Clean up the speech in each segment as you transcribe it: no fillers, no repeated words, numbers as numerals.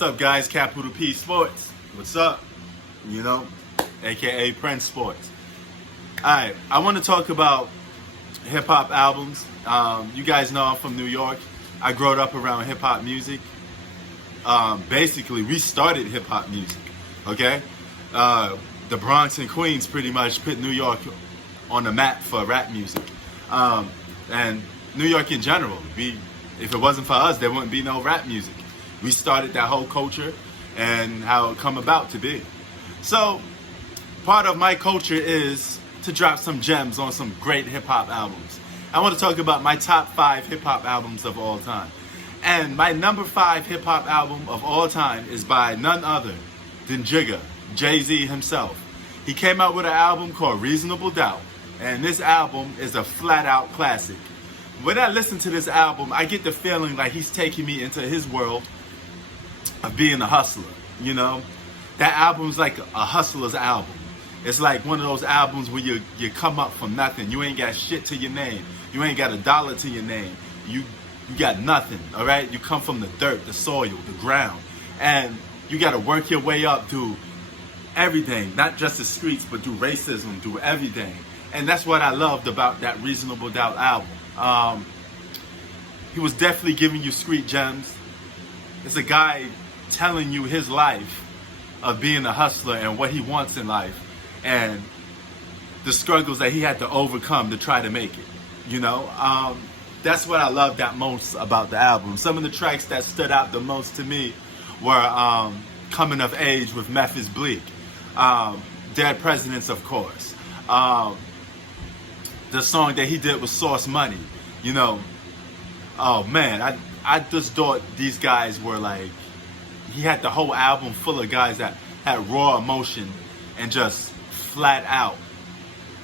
What's up, guys? Capital P Sports. What's up? You know, aka Prince Sports. Alright, I want to talk about hip hop albums. You guys know I'm from New York. I grew up around hip hop music. Basically, we started hip hop music. Okay? The Bronx and Queens pretty much put New York on the map for rap music. And New York in general. If it wasn't for us, there wouldn't be no rap music. We started that whole culture and how it come about to be. So, part of my culture is to drop some gems on some great hip-hop albums. I want to talk about my top 5 hip-hop albums of all time. And my number 5 hip-hop album of all time is by none other than Jigga, Jay-Z himself. He came out with an album called Reasonable Doubt. And this album is a flat-out classic. When I listen to this album, I get the feeling like he's taking me into his world of being a hustler, you know? That album's like a hustler's album. It's like one of those albums where you come up from nothing. You ain't got shit to your name. You ain't got a dollar to your name. You got nothing, all right? You come from the dirt, the soil, the ground. And you got to work your way up through everything, not just the streets, but through racism, through everything. And that's what I loved about that Reasonable Doubt album. He was definitely giving you street gems. It's a guy telling you his life of being a hustler and what he wants in life and the struggles that he had to overcome to try to make it. You know, that's what I love that most about the album. Some of the tracks that stood out the most to me were Coming of Age with Memphis Bleek, Dead Presidents, of course. The song that he did with Source Money, you know. Oh man, I just thought these guys were like, he had the whole album full of guys that had raw emotion and just flat out,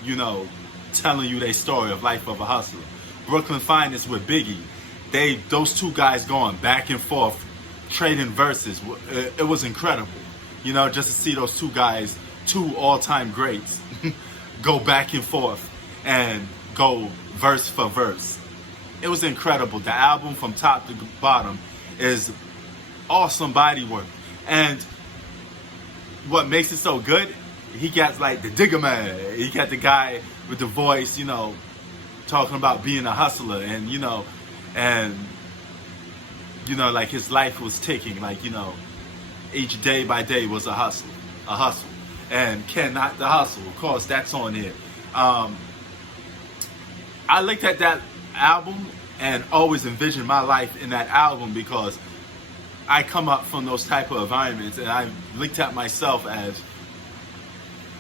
you know, telling you their story of life of a hustler. Brooklyn Finest with Biggie, those two guys going back and forth, trading verses. It was incredible, you know, just to see those two guys, two all-time greats, go back and forth and go verse for verse. It was incredible. The album from top to bottom is awesome body work. And what makes it so good, he got like the Digger Man. He got the guy with the voice, you know, talking about being a hustler and, you know, like his life was ticking. Like, you know, each day by day was a hustle. And Cannot the Hustle, of course, that's on here. I looked at that album and always envisioned my life in that album because I come up from those type of environments and I looked at myself as,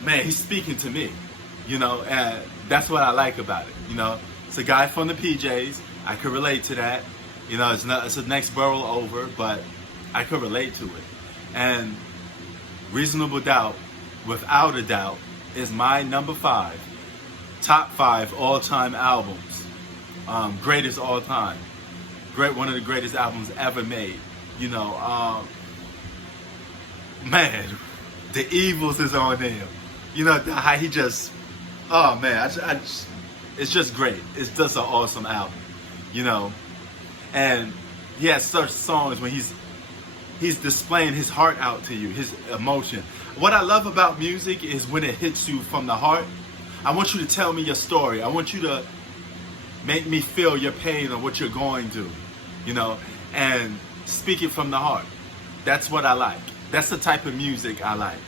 man, he's speaking to me, you know, and that's what I like about it, you know. It's a guy from the PJs. I could relate to that. You know, it's the next borough over, but I could relate to it. And Reasonable Doubt, without a doubt, is my number 5, top 5 all-time albums. Greatest all time. One of the greatest albums ever made. You know, man, The Evils is on there. You know, how he just, oh man, it's just great. It's just an awesome album, you know. And he has such songs when he's displaying his heart out to you, his emotion. What I love about music is when it hits you from the heart. I want you to tell me your story. I want you to make me feel your pain or what you're going through, you know, and speak it from the heart. That's what I like. That's the type of music I like.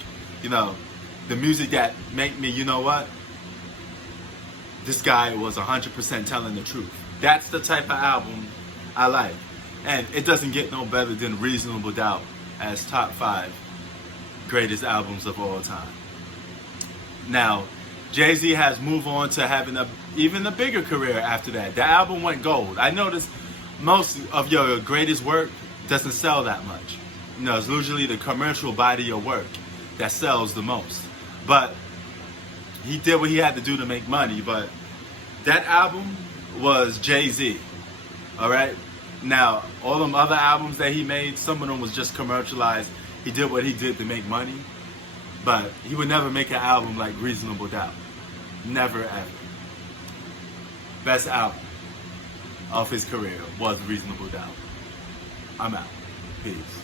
You know, the music that make me, you know what? This guy was 100% telling the truth. That's the type of album I like. And it doesn't get no better than Reasonable Doubt as top 5 greatest albums of all time. Now, Jay-Z has moved on to having even a bigger career after that. The album went gold. I noticed most of your greatest work doesn't sell that much. You know, it's usually the commercial body of work that sells the most. But he did what he had to do to make money. But that album was Jay-Z. All right? Now, all them other albums that he made, some of them was just commercialized. He did what he did to make money. But he would never make an album like Reasonable Doubt. Never ever. Best album of his career was Reasonable Doubt. I'm out. Peace.